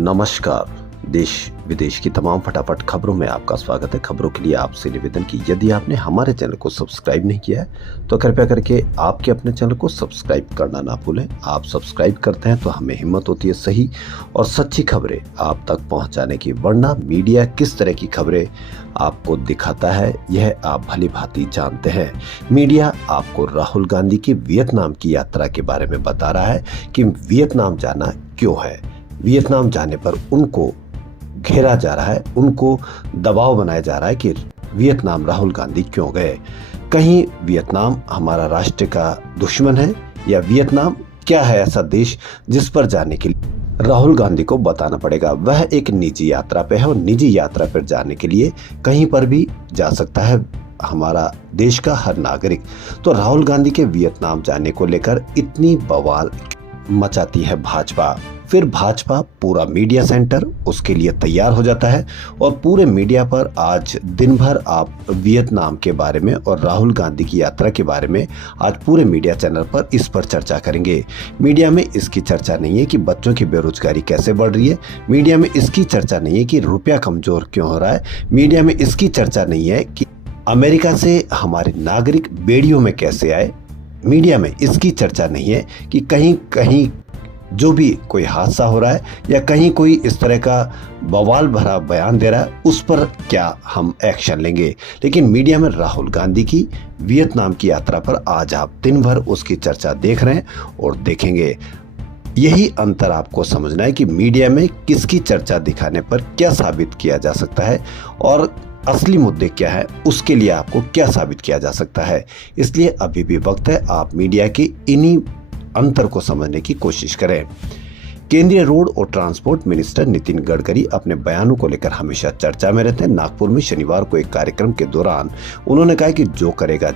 नमस्कार। देश विदेश की तमाम फटाफट खबरों में आपका स्वागत है। खबरों के लिए आपसे निवेदन कि यदि आपने हमारे चैनल को सब्सक्राइब नहीं किया है तो कृपया करके आपके अपने चैनल को सब्सक्राइब करना ना भूलें। आप सब्सक्राइब करते हैं तो हमें हिम्मत होती है सही और सच्ची खबरें आप तक पहुंचाने की, वरना मीडिया किस तरह की खबरें आपको दिखाता है यह आप भली भांति जानते हैं। मीडिया आपको राहुल गांधी की वियतनाम की यात्रा के बारे में बता रहा है कि वियतनाम जाना क्यों है। वियतनाम जाने पर उनको घेरा जा रहा है, उनको दबाव बनाया जा रहा है कि वियतनाम राहुल गांधी क्यों गए। कहीं वियतनाम हमारा राष्ट्र का दुश्मन है या वियतनाम क्या है ऐसा देश जिस पर जाने के लिए राहुल गांधी को बताना पड़ेगा। वह एक निजी यात्रा पे है और निजी यात्रा पर जाने के लिए कहीं पर भी जा सकता है हमारा देश का हर नागरिक। तो राहुल गांधी के वियतनाम जाने को लेकर इतनी बवाल मचाती है भाजपा। फिर भाजपा पूरा मीडिया सेंटर उसके लिए तैयार हो जाता है और पूरे मीडिया पर आज दिन भर आप वियतनाम के बारे में और राहुल गांधी की यात्रा के बारे में आज पूरे मीडिया चैनल पर इस पर चर्चा करेंगे। मीडिया में इसकी चर्चा नहीं है कि बच्चों की बेरोजगारी कैसे बढ़ रही है। मीडिया में इसकी चर्चा नहीं है कि रुपया कमजोर क्यों हो रहा है। मीडिया में इसकी चर्चा नहीं है कि अमेरिका से हमारे नागरिक बेड़ियों में कैसे आए। मीडिया में इसकी चर्चा नहीं है कि कहीं कहीं जो भी कोई हादसा हो रहा है या कहीं कोई इस तरह का बवाल भरा बयान दे रहा है उस पर क्या हम एक्शन लेंगे। लेकिन मीडिया में राहुल गांधी की वियतनाम की यात्रा पर आज आप दिन भर उसकी चर्चा देख रहे हैं और देखेंगे। यही अंतर आपको समझना है कि मीडिया में किसकी चर्चा दिखाने पर क्या साबित किया जा सकता है और असली मुद्दे क्या है, उसके लिए आपको क्या साबित किया जा सकता है। इसलिए अभी भी वक्त है, आप मीडिया के इन्हीं अंतर को समझने की कोशिश करें। केंद्रीय रोड और ट्रांसपोर्ट मिनिस्टर नितिन गडकरी अपने बयानों को लेकर हमेशा चर्चा में रहते हैं। नागपुर में शनिवार को एक कार्यक्रम के दौरान उन्होंने कहा कि जो करेगा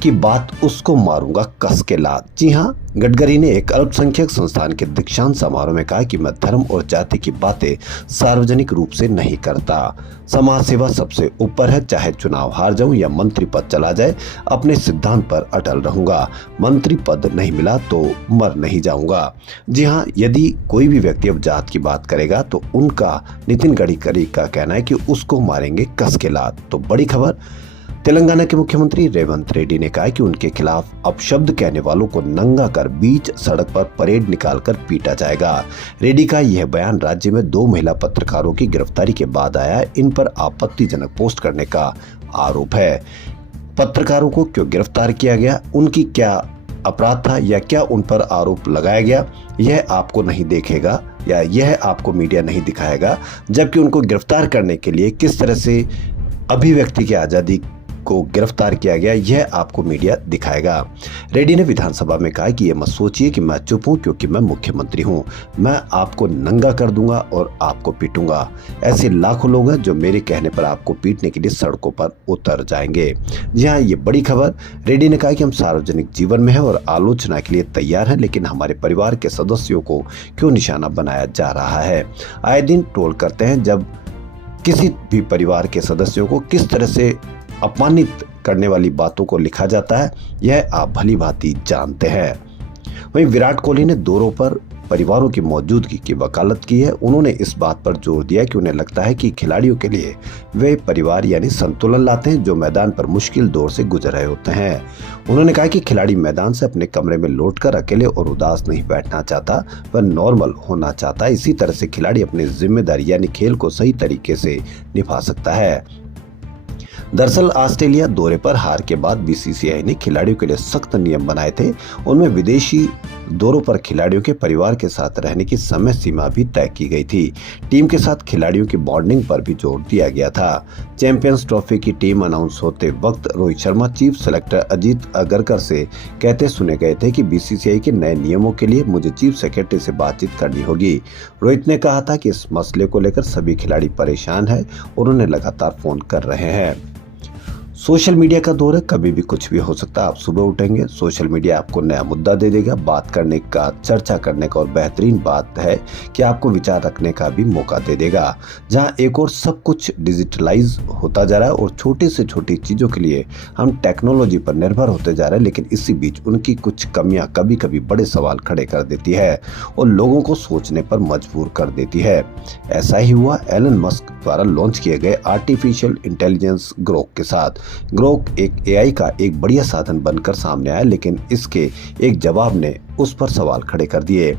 की बात उसको मारूंगा कस के लात। जी हाँ, गडकरी ने एक अल्पसंख्यक संस्थान के दीक्षांत समारोह में कहा कि मैं धर्म और जाति की बातें सार्वजनिक रूप से नहीं करता। समाज सेवा सबसे ऊपर है, चाहे चुनाव हार जाऊं या मंत्री पद चला जाए, अपने सिद्धांत पर अटल रहूंगा। मंत्री पद नहीं मिला तो मर नहीं जाऊंगा। जी हाँ, यदि कोई भी व्यक्ति अब जात की बात करेगा तो उनका नितिन गडकरी का कहना है कि उसको मारेंगे कस के लात। तो बड़ी खबर, तेलंगाना के मुख्यमंत्री रेवंत रेड्डी ने कहा कि उनके खिलाफ अपशब्द कहने वालों को नंगा कर बीच सड़क पर परेड निकालकर पीटा जाएगा। रेड्डी का यह बयान राज्य में 2 महिला पत्रकारों की गिरफ्तारी के बाद आया है। इन पर आपत्तिजनक पोस्ट करने का आरोप है। पत्रकारों को क्यों गिरफ्तार किया गया, उनकी क्या अपराध था या क्या उन पर आरोप लगाया गया, यह आपको नहीं देखेगा या यह आपको मीडिया नहीं दिखाएगा। जबकि उनको गिरफ्तार करने के लिए किस तरह से अभिव्यक्ति की आजादी को गिरफ्तार किया गया यह आपको मीडिया दिखाएगा। रेड्डी ने विधानसभा में कहा कि यह मत सोचिए कि मैं चुप हूं क्योंकि मैं मुख्यमंत्री हूं। मैं आपको नंगा कर दूंगा और आपको पीटूंगा। ऐसे लाखों लोग हैं जो मेरे कहने पर आपको पीटने के लिए सड़कों पर उतर जाएंगे। जी हाँ, ये बड़ी खबर। रेड्डी ने कहा कि हम सार्वजनिक जीवन में हैं और आलोचना के लिए तैयार हैं, लेकिन हमारे परिवार के सदस्यों को क्यों निशाना बनाया जा रहा है। आए दिन ट्रोल करते हैं जब किसी भी परिवार के सदस्यों को किस तरह से अपमानित करने वाली बातों को लिखा जाता है, यह आप भली भांति जानते हैं। वहीं विराट कोहली ने दौरों पर परिवारों की मौजूदगी की वकालत की है। उन्होंने इस बात पर जोर दिया कि उन्हें लगता है कि खिलाड़ियों के लिए वे परिवार यानी संतुलन लाते हैं जो मैदान पर मुश्किल दौर से गुजर रहे होते हैं। उन्होंने कहा कि खिलाड़ी मैदान से अपने कमरे में लौटकर अकेले और उदास नहीं बैठना चाहता, वह नॉर्मल होना चाहता है। इसी तरह से खिलाड़ी अपनी जिम्मेदारी यानी खेल को सही तरीके से निभा सकता है। दरअसल ऑस्ट्रेलिया दौरे पर हार के बाद बीसीसीआई ने खिलाड़ियों के लिए सख्त नियम बनाए थे। उनमें विदेशी दौरों पर खिलाड़ियों के परिवार के साथ रहने की समय सीमा भी तय की गई थी। टीम के साथ खिलाड़ियों की बॉन्डिंग पर भी जोर दिया गया था। चैंपियंस ट्रॉफी की टीम अनाउंस होते वक्त रोहित शर्मा चीफ सेलेक्टर अजीत अगरकर से कहते सुने गए थे कि बीसीसीआई के नए नियमों के लिए मुझे चीफ सेक्रेटरी से बातचीत करनी होगी। रोहित ने कहा था कि इस मसले को लेकर सभी खिलाड़ी परेशान हैं और उन्हें लगातार फोन कर रहे हैं। सोशल मीडिया का दौर है, कभी भी कुछ भी हो सकता है। आप सुबह उठेंगे, सोशल मीडिया आपको नया मुद्दा दे देगा, बात करने का, चर्चा करने का, और बेहतरीन बात है कि आपको विचार रखने का भी मौका दे देगा। जहां एक और सब कुछ डिजिटलाइज होता जा रहा है और छोटी से छोटी चीज़ों के लिए हम टेक्नोलॉजी पर निर्भर होते जा रहे हैं, लेकिन इसी बीच उनकी कुछ कमियां कभी कभी बड़े सवाल खड़े कर देती है और लोगों को सोचने पर मजबूर कर देती है। ऐसा ही हुआ एलन मस्क द्वारा लॉन्च किए गए आर्टिफिशियल इंटेलिजेंस ग्रोक के साथ। ग्रोक एक एआई का एक बढ़िया साधन बनकर सामने आया, लेकिन इसके एक जवाब ने उस पर सवाल खड़े कर दिए।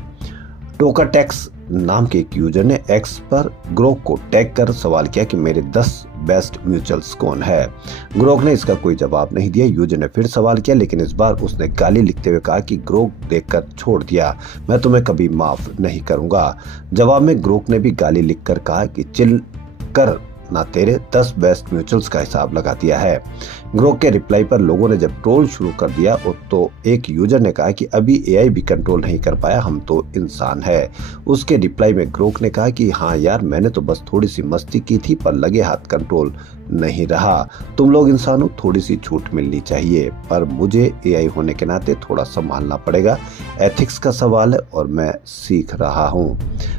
टोकाटेक्स नाम के एक यूजर ने एक्स पर ग्रोक को टैग कर सवाल किया कि मेरे 10 बेस्ट म्यूचुअल्स कौन है। ग्रोक ने इसका कोई जवाब नहीं दिया। यूजर ने फिर सवाल किया, लेकिन इस बार उसने गाली लिखते हुए कहा कि ग्रोक देखकर छोड़ दिया, मैं तुम्हें कभी माफ नहीं करूंगा। जवाब में ग्रोक ने भी गाली लिखकर कहा कि चिल कर ना, तेरे 10 बेस्ट म्यूचुअल्स का हिसाब लगा दिया है। ग्रोक के रिप्लाई पर लोगों ने जब ट्रोल शुरू कर दिया तो एक यूजर ने कहा कि अभी एआई भी कंट्रोल नहीं कर पाया, हम तो इंसान है। उसके रिप्लाई में ग्रोक ने कहा कि हाँ यार, मैंने तो बस थोड़ी सी मस्ती की थी, पर लगे हाथ कंट्रोल नहीं रहा। तुम लोग इंसानों, थोड़ी सी छूट मिलनी चाहिए, पर मुझे एआई होने के नाते थोड़ा संभालना पड़ेगा। एथिक्स का सवाल है और मैं सीख रहा हूँ।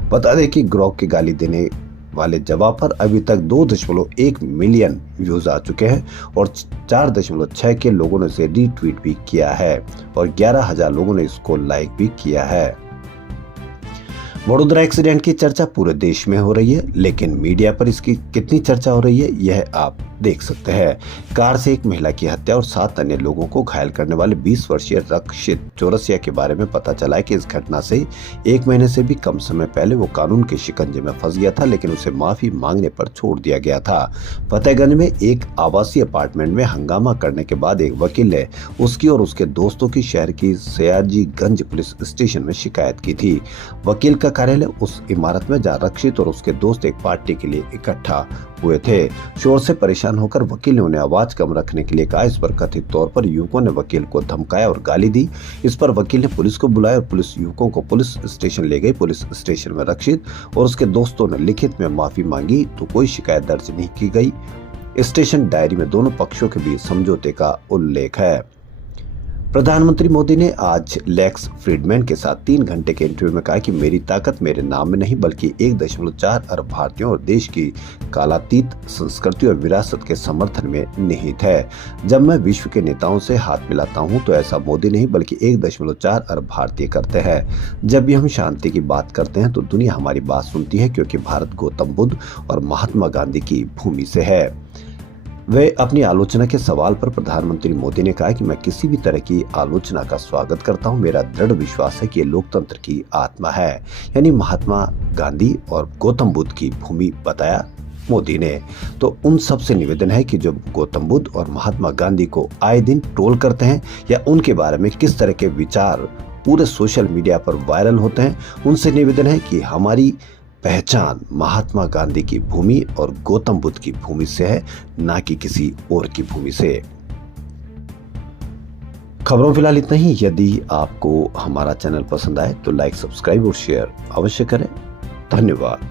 बता दें कि ग्रोक की गाली देने वाले जवाब पर अभी तक 2.1 मिलियन व्यूज आ चुके हैं और 4.6 के लोगों ने इसे रीट्वीट भी किया है और 11,000 लोगों ने इसको लाइक भी किया है। वडोदरा एक्सीडेंट की चर्चा पूरे देश में हो रही है, लेकिन मीडिया पर इसकी कितनी चर्चा हो रही है यह आप देख सकते हैं। कार से एक महिला की हत्या और 7 अन्य लोगों को घायल करने वाले 20 वर्षीय रक्षित चौरसिया के बारे में पता चला है कि इस घटना से 1 महीने से भी कम समय पहले वो कानून के शिकंजे में फंस गया था, लेकिन उसे माफी मांगने पर छोड़ दिया गया था। फतेहगंज में एक आवासीय अपार्टमेंट में हंगामा करने के बाद एक वकील ने उसकी और उसके दोस्तों की शहर की सयाजीगंज पुलिस स्टेशन में शिकायत की थी। वकील का कार्यालय उस इमारत में जहां रक्षित और उसके दोस्त एक पार्टी के लिए इकट्ठा हुए थे। शोर से परेशान होकर वकील ने उन्हें आवाज कम रखने के लिए कहा। इस पर कथित तौर पर युवकों ने वकील को धमकाया और गाली दी। इस पर वकील ने पुलिस को बुलाया और पुलिस युवकों को पुलिस स्टेशन ले गई। पुलिस स्टेशन में रक्षित और उसके दोस्तों ने लिखित में माफी मांगी तो कोई शिकायत दर्ज नहीं की गई। स्टेशन डायरी में दोनों पक्षों के बीच समझौते का उल्लेख है। प्रधानमंत्री मोदी ने आज लेक्स फ्रीडमैन के साथ 3 घंटे के इंटरव्यू में कहा कि मेरी ताकत मेरे नाम में नहीं बल्कि 1.4 अरब भारतीयों और देश की कालातीत संस्कृति और विरासत के समर्थन में निहित है। जब मैं विश्व के नेताओं से हाथ मिलाता हूं तो ऐसा मोदी नहीं बल्कि 1.4 अरब भारतीय करते हैं। जब भी हम शांति की बात करते हैं तो दुनिया हमारी बात सुनती है, क्योंकि भारत गौतम बुद्ध और महात्मा गांधी की भूमि से है। वे अपनी आलोचना के सवाल पर प्रधानमंत्री मोदी ने कहा कि मैं किसी भी तरह की आलोचना का स्वागत करता हूं। मेरा दृढ़ विश्वास है कि ये लोकतंत्र की आत्मा है। यानी महात्मा गांधी और गौतम बुद्ध की भूमि बताया मोदी ने। तो उन सब से निवेदन है कि जो गौतम बुद्ध और महात्मा गांधी को आए दिन ट्रोल करते हैं या उनके बारे में किस तरह के विचार पूरे सोशल मीडिया पर वायरल होते हैं, उनसे निवेदन है कि हमारी पहचान महात्मा गांधी की भूमि और गौतम बुद्ध की भूमि से है, ना कि किसी और की भूमि से। खबरों फिलहाल इतना ही। यदि आपको हमारा चैनल पसंद आए तो लाइक, सब्सक्राइब और शेयर अवश्य करें। धन्यवाद।